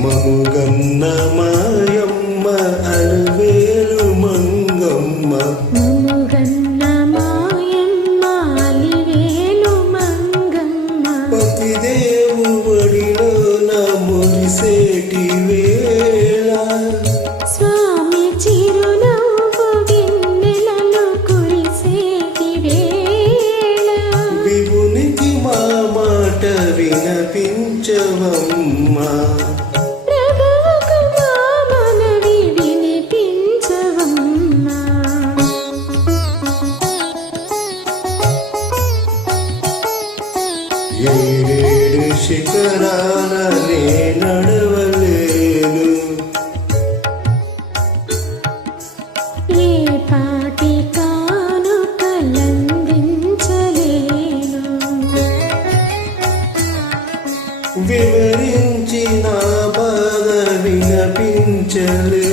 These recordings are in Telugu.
మముగన్న మాయమ్మ అలవేలు మంగమ్మ. మముగన్న మాయమ్మ అలివేలు మంగమ్మ. పతిదేవు వడిలో నా మురిసేటి వేళ. స్వామి చిరునవ్వు గిన్నెలలో కురిసేటి వేళ. విభునికి మా మాట వినపించవమ్మా. ఏడేడు శిఖరాలనే నడవలేను. ఏ పాటి వివరించి నా బాధ వినపించలేను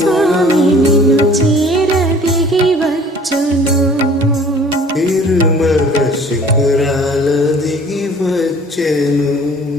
స్వామి నిన్ను చేరదిగి వచ్చును. తిరుమల శిఖరాల దిగి వచ్చెను.